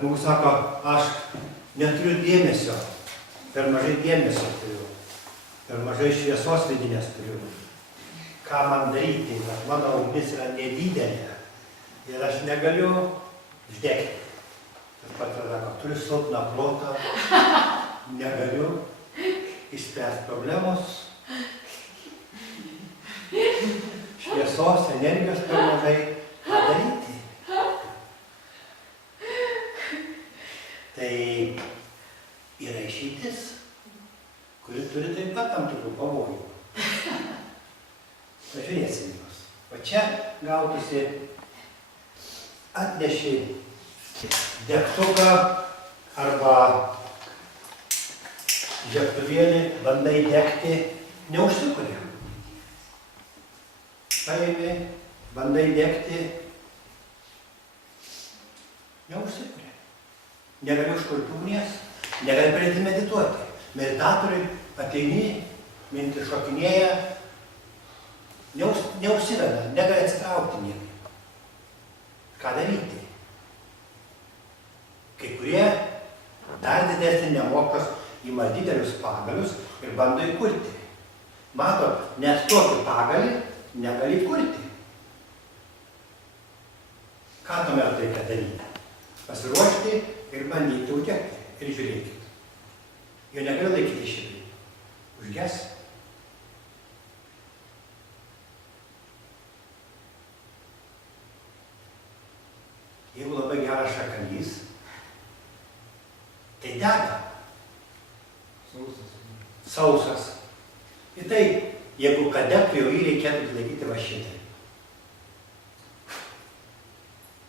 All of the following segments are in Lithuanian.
žmogus sako, aš neturiu dėmesio, per mažai dėmesio turiu, per mažai šviesos vidinės turiu. Ką man daryti, kad mano ugnis yra nedidelė ir aš negaliu uždegti. Tas pats sako, turiu silpną protą, negaliu išspręsti problemos, šviesos, energijos per mažai, ką daryti. Tai yra išeitis, kuri turi taip pat tam tikrų pavojų. Pažiūrėsim juos. O čia gautųsi atneši degtuką arba žiebtuvėlį, bandai degti, neužsikuria. Paėmė, bandai degti, neužsikuria. Negali užkurti ugnies, negali pradėti medituoti. Meditatoriui ateini, mintis šokinėja, neužsiveda, negali atsitraukti niekaip. Ką daryti? Kai kurie dar didesnį nemokas ima didelius pagalius ir bando įkurti. Mato, net tokį pagalį negali įkurti. Ką tuomet reikia daryti? Pasiruošti ir bandyti uždegti. Ir žiūrėkit. Jo negali laikyti širdį. Užges. Jeigu labai geras šakalys, tai dega. Sausas. Ir tai, jeigu kadegtų, jau jį reikėtų laikyti va šitai.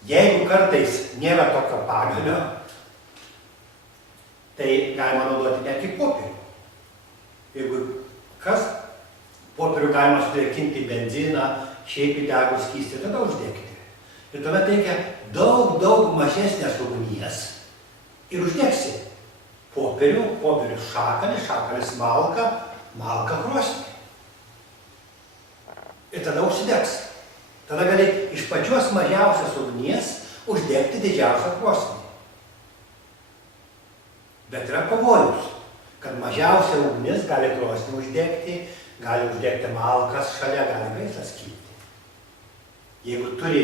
Jeigu kartais nėra tokio pagalio, tai galima naudoti net kaip popierių. Jeigu kas, popierių galima sudėkinti benziną, šiaip įdegų skystį, tada uždegti. Ir tuomet reikia daug mažesnės ugnies ir uždegsi popierių, popierius šakalį, šakalis malką, malką krosnį. Ir tada užsidegs. Tada gali iš pačios mažiausios ugnies uždegti didžiausią krosnį. Bet yra pavojus, kad mažiausia ugnis gali krosnį uždegti, gali uždegti malkas šalia, gali gaisras kilti. Jeigu turi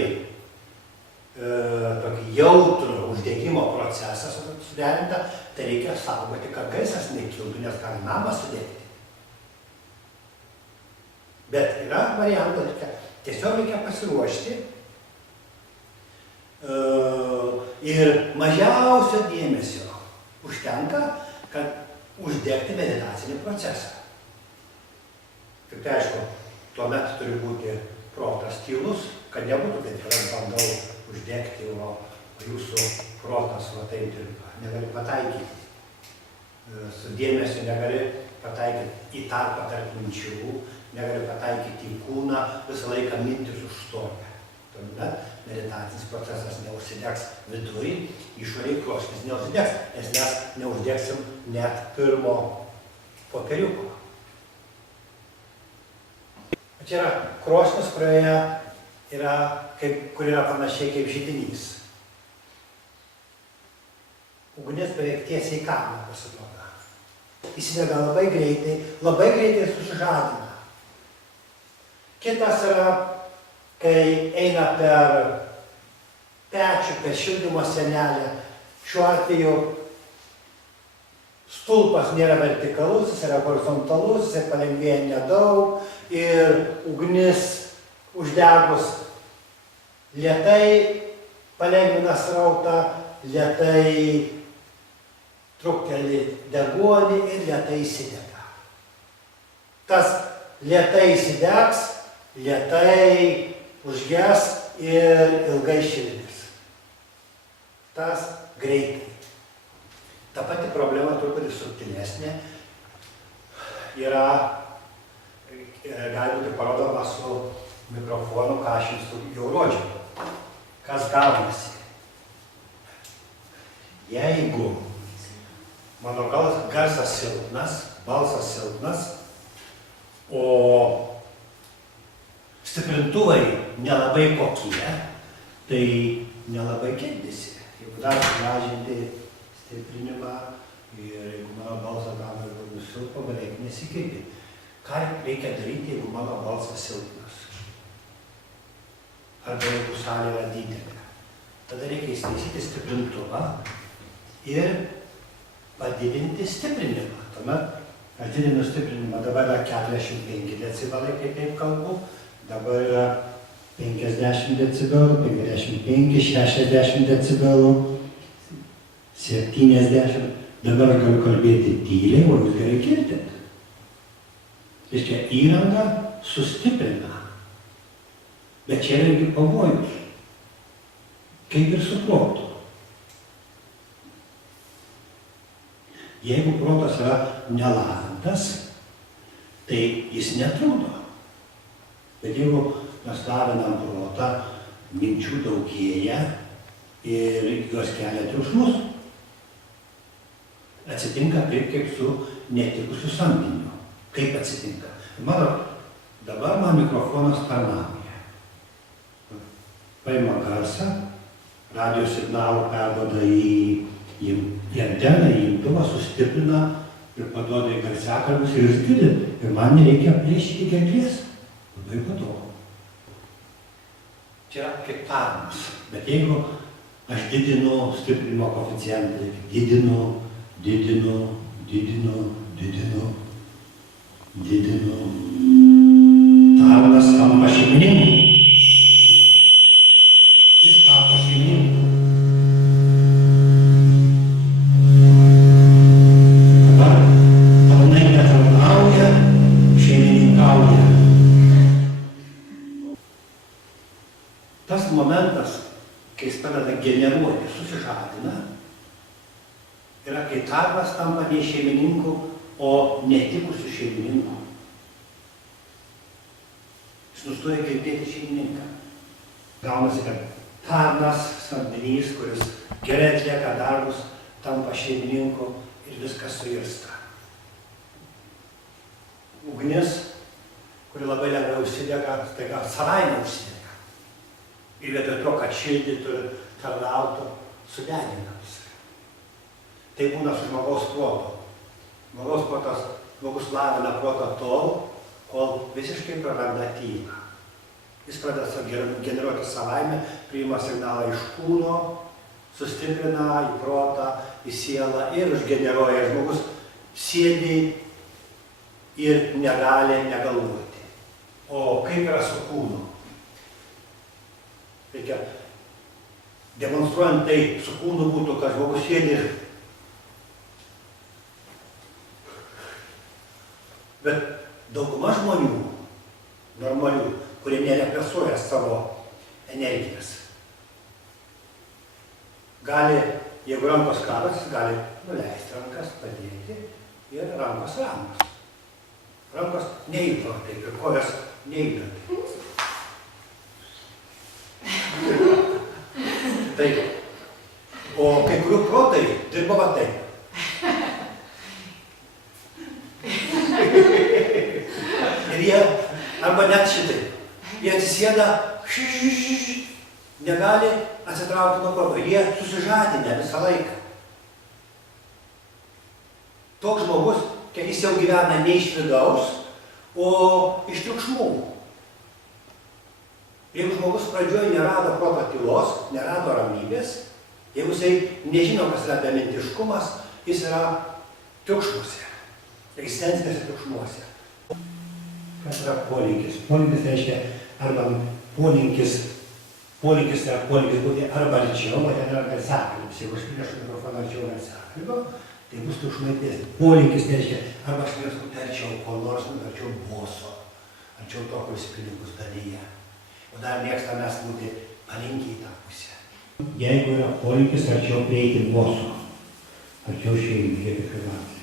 tokį jautrų uždegimo procesą suderintą, tai reikia saugoti, kad gaisras nekiltų, nes gali namą sudegti. Bet yra variantas, tiesiog reikia pasiruošti ir mažiausio dėmesio užtenka, kad uždegti meditacinį procesą. Tik tai aišku, tuomet turi būti protas tylus, kad nebūtų taip, kad aš bandau uždegti, o jūsų protas va taip dirba. Negali pataikyti. Su dėmesiu negali pataikyti į tarpą tarp minčių, negali pataikyti į kūną, visą laiką mintis užstoja. Tuomet meditacinis procesas neužsidegs vidurį, išoriai krosnis neužsidegs, nes mes neuždegsim net pirmo popieriuko. Čia yra krosnis, kurioje yra, kur yra panašiai kaip židinys. Ugnis beveik tiesiai į kamerą pasiduoda. Įsidega labai greitai susižadina. Kitas yra, kai eina per pečių, per šildymo sienelę. Šiuo atveju stulpas nėra vertikalus, jis yra horizontalus, jis palengvėja nedaug ir ugnis uždegus lėtai palengvina srautą, lėtai trukteli deguonį ir lėtai įsidega. Tas lėtai įsidegs, lėtai užges ir ilgai šildys. Tas greitai. Ta pati problema truputį subtilesnė yra, gali būti parodoma su mikrofonu, ką aš jums jau rodžiau. Kas gaunasi? Jeigu mano garsas silpnas, balsas silpnas, o stiprintuvai nelabai kokie, tai nelabai girdisi. Jeigu dar sumažinti stiprinimą ir jeigu mano balsas gali būti silpno, beveik nesikeičia. Ką reikia daryti, jeigu mano balsas silpnas? Arba jeigu salė yra didelė. Tada reikia įstaisyti stiprintuvą ir padidinti stiprinimą. Tuomet aš didinu stiprinimą, dabar yra 45 decibelai, kaip kalbu, dabar yra 50 decibelų, 55, 60 decibelų, 70. Dabar aš galiu kalbėti tyliai, o jūs gerai girdite. Reiškia, įranga sustiprina, bet čia yra irgi pavojus, kaip ir su protu. Jeigu protas yra nelavintas, tai jis netrukdo. Bet jeigu mes lavinam protą, minčių daugėja ir jos kelia triukšmus, atsitinka taip, kaip su netikusiu samdiniu. Kaip atsitinka? Dabar man mikrofonas tarnauja. Paima garsą, radijo signalą perduoda į anteną, į imtuvą, sustiprina ir paduoda į garsiakalbius ir jūs girdite. Ir man nereikia plėšyti gerklės. Labai patogu. Čia yra kaip tarnas. Bet jeigu aš didinu stiprinimo koeficientą, didinu, tarnas tampa šeimininku. Jis tapo šeimininku. Dabar tarnai netarnauja, šeimininkauja. Tas momentas, kai jis pradeda generuoti, susižadina, yra kai tarnas tampa ne šeimininku, o netikusiu šeimininku. Jis nustoja girdėti šeimininką. Gaunasi, kad tarnas, samdinys, kuris gerai atlieka darbus, tampa šeimininku ir viskas suirsta. Ugnis, kuri labai lengvai užsidega, staiga savaime užsidega. Ir vietoj to, kad šildytų ir tarnautų, sudegina viską. Tai būna su žmogaus protu. Žmogus lavina protą tol, kol visiškai praranda tylą. Jis pradeda generuoti savaime, priima signalą iš kūno, sustiprina į protą, į sielą ir užgeneruoja. Žmogus sėdi ir negali negalvoti. O kaip yra su kūnu? Reikia, demonstruojant tai, su kūnu būtų, kad žmogus sėdi. Bet dauguma žmonių, normalių, kurie nerepresuoja savo energijas, gali, jeigu rankos kabas, gali nuleisti rankas, padėti ir rankos ramos. Rankos neįpla taip ir kojas neįpla taip. Taip. O kai kurių protai dirba va taip. Ir jie, arba net šitai, jie atsisėda, negali atsitraukti nuo proto, jie susižadinę visą laiką. Toks žmogus, kai jis jau gyvena ne iš vidaus, o iš triukšmų. Jeigu žmogus pradžioje nerado proto tylos, nerado ramybės, jeigu jisai nežino, kas yra bemintiškumas, jis yra triukšmuose, egzistencinėse triukšmuose. Kas yra polinkis? Polinkis reiškia, arba polinkis yra polinkis būti arba arčiau, o ten yra garsiakalbis. Jeigu aš priešu mikrofoną arčiau garsiakalbio, tai bus triukšmai. Polinkis reiškia, arba aš norėsiu būti arčiau ko nors, arčiau boso, arčiau to, kuris pinigus dalyje. O dar mėgstamės būti palinkę į tą pusę. Jeigu yra polinkis arčiau prieiti boso, arčiau šeimininkė pirmiausia.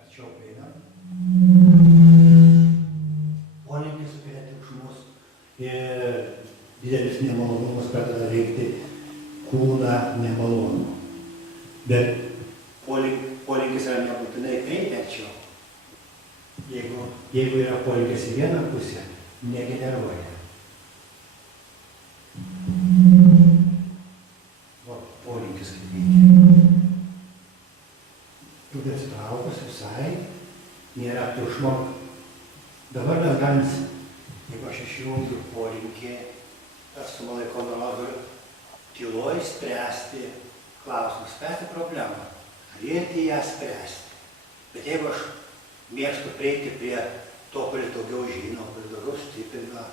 Arčiau prieinam. Polinkis sukelia triukšmus ir didelis nemalonumas pradeda veikti kūną nemalonu. Bet polinkis yra jeigu yra polinkis į vieną pusę, negeneruoja. Polinkis kaip veikia. Tu atsitraukus visai, nėra triukšmo. Dabar mes galim, jeigu aš išjungiu polinkį, tas su laiko nurodoriu, tyloj spręsti klausimus, spręsti problemą, galėti ją spręsti. Bet jeigu aš mėgstu prieiti prie to, kuris daugiau žino, kuris daugiau stiprina,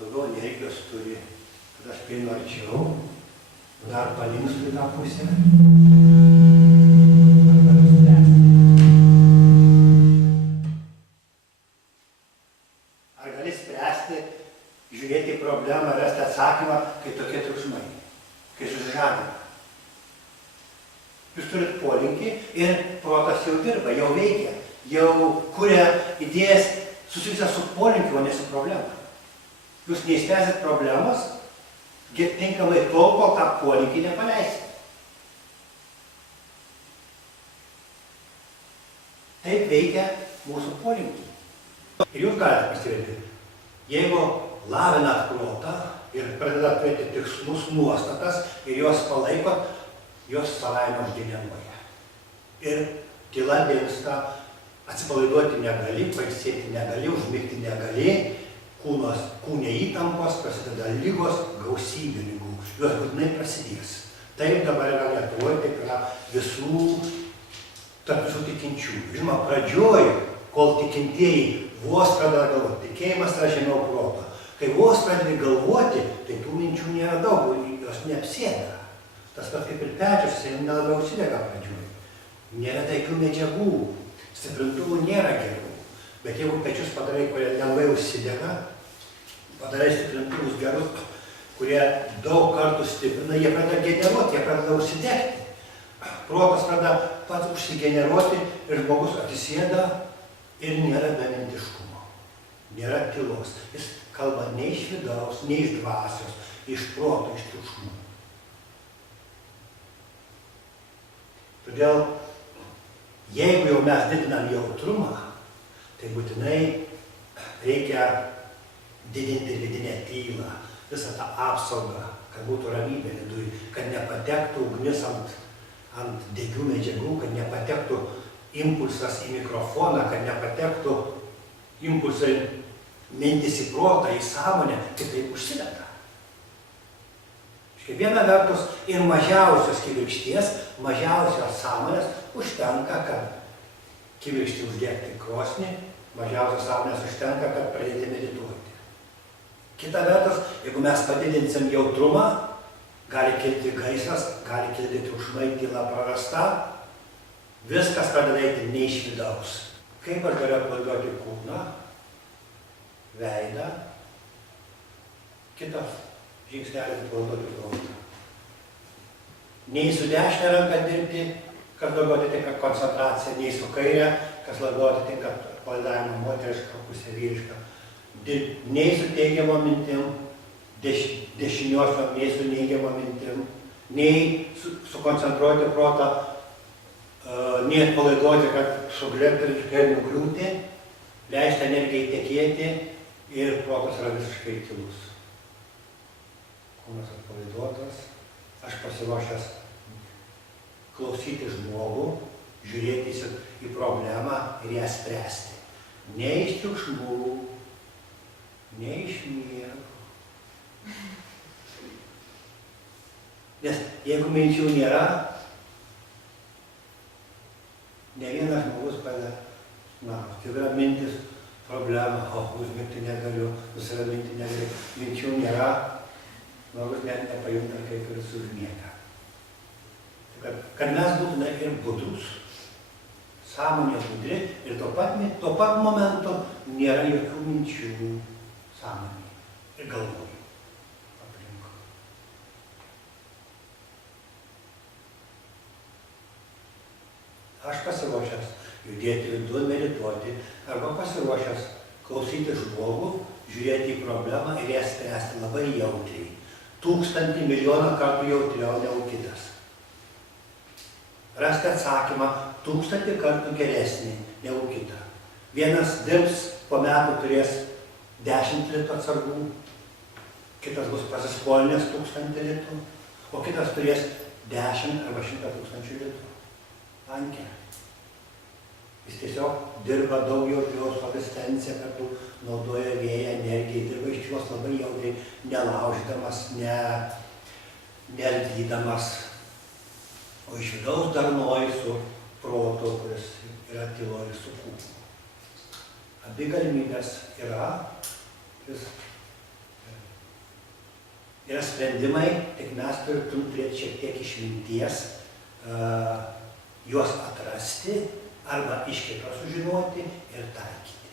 daugiau energijos turi, kad aš prieinu arčiau, dar palinksiu į tą pusę. Ar gali spręsti, žiūrėti į problemą, rasti atsakymą, kai tokie triukšmai, kai susižadina? Jūs turit polinkį ir protas jau dirba, jau veikia, jau kuria idėjas susijusias su polinkiu, o ne su problema. Jūs neišspręsit problemos, tinkamai tol, kol tą polinkį nepaleisite. Taip veikia mūsų polinkiai. Ir jūs galite pastebėti, jeigu lavinat protą ir pradedat turėti tikslus nuostatas ir jos palaikot, jos savaime užgeneruoja. Ir tyla dingsta, atsipalaiduoti negali, pailsėti negali, užmigti negali, kūne įtampos, prasideda ligos, gausybė ligų, jos būtinai prasidės. Taip dabar yra Lietuvoje, taip yra tarp visų tikinčių. Žinoma, pradžioj, kol tikintieji vos pradeda galvoti, tikėjimas yra žemiau proto. Kai vos pradedi galvoti, tai tų minčių nėra daug, jos neapsėda. Tas pats kaip ir pečius, jis nelabai užsidega pradžioj. Nėra taikių medžiagų, stiprintuvų nėra gerų. Bet jeigu pečius padarai, kurie lengvai užsidega, padarai stiprintuvus gerus, kurie daug kartų stiprina, jie pradeda generuoti, jie pradeda užsidegti. Protas pradeda pats užsigeneruoti ir žmogus atsisėda ir nėra bemintiškumo, nėra tylos. Jis kalba ne iš vidaus, ne iš dvasios, iš proto, iš triukšmų. Todėl, jeigu jau mes didinam jautrumą, tai būtinai reikia didinti vidinę tylą, visą tą apsaugą, kad būtų ramybė viduj, kad nepatektų ugnis ant degių medžiagų, kad nepatektų impulsas į mikrofoną, kad nepatektų impulsai mintis į protą, į sąmonę, kitaip užsidega. Viena vertus ir mažiausios kibirkšties, mažiausios sąmonės užtenka, kad kibirkštį uždegti krosnį, mažiausios sąmonės užtenka, kad pradėti medituoti. Kita vertus, jeigu mes padidinsim jautrumą, gali kilti gaisras, gali kilti triukšmai, tyla prarasta, viskas pradeda eiti ne iš vidaus. Kaip aš galiu atpalaiduoti kūną, veidą, kitas žingsnelis atpalaiduoti protą. Nei su dešinė ranka dirbti, kas daugiau atitinka koncentraciją, nei su kairė, kas labiau atitinka atpalaidavimą moterišką, pusę vyrišką. Nei su teigiamom mintim, dešiniosiom, nei su neigiamom mintim, nei sukoncentruoti protą, nei atpalaiduoti, kad suglebti ir nukliūti, leisti energijai tekėti ir protas yra visiškai tylus. Kūnas atpalaiduotas, aš pasiruošęs klausyti žmogų, žiūrėti į problemą ir ją spręsti. Ne iš triukšmų, ne iš miego. Nes jeigu minčių nėra, ne vienas žmogus pradeda, tai yra mintis, problema, užmigti negaliu, nusiraminti negaliu, minčių nėra, žmogus net nepajunta, kaip ir užmiega. Kad mes būtume ir budrus, sąmonė budri ir tuo pat momentu nėra jokių minčių sąmonė ir galvoju aplink. Aš pasiruošęs judėti vidun, medituoti, arba pasiruošęs klausyti žmogų, žiūrėti į problemą ir ją spręsti labai jautriai. 1000 milijoną kartų jautriau negu kitas. Rasti atsakymą 1000 kartų geresnį negu kitą. Vienas dirbs, po metų turės 10 litrų atsargų, kitas bus pasiskolinęs 1000 litrų, o kitas turės 10 arba 100 tūkstančių litrų banke. Jis tiesiog dirba daug jautriau, su asistencija kartu naudoja vėją, energiją, dirba iš jos labai jautriai, nelauždamas, neardydamas, o iš vidaus darnoji su protu, kuris yra tyloj su kūnu. Abi galimybės yra sprendimai, tik mes turim turėti šiek tiek išminties, juos atrasti arba iš kito sužinoti ir taikyti.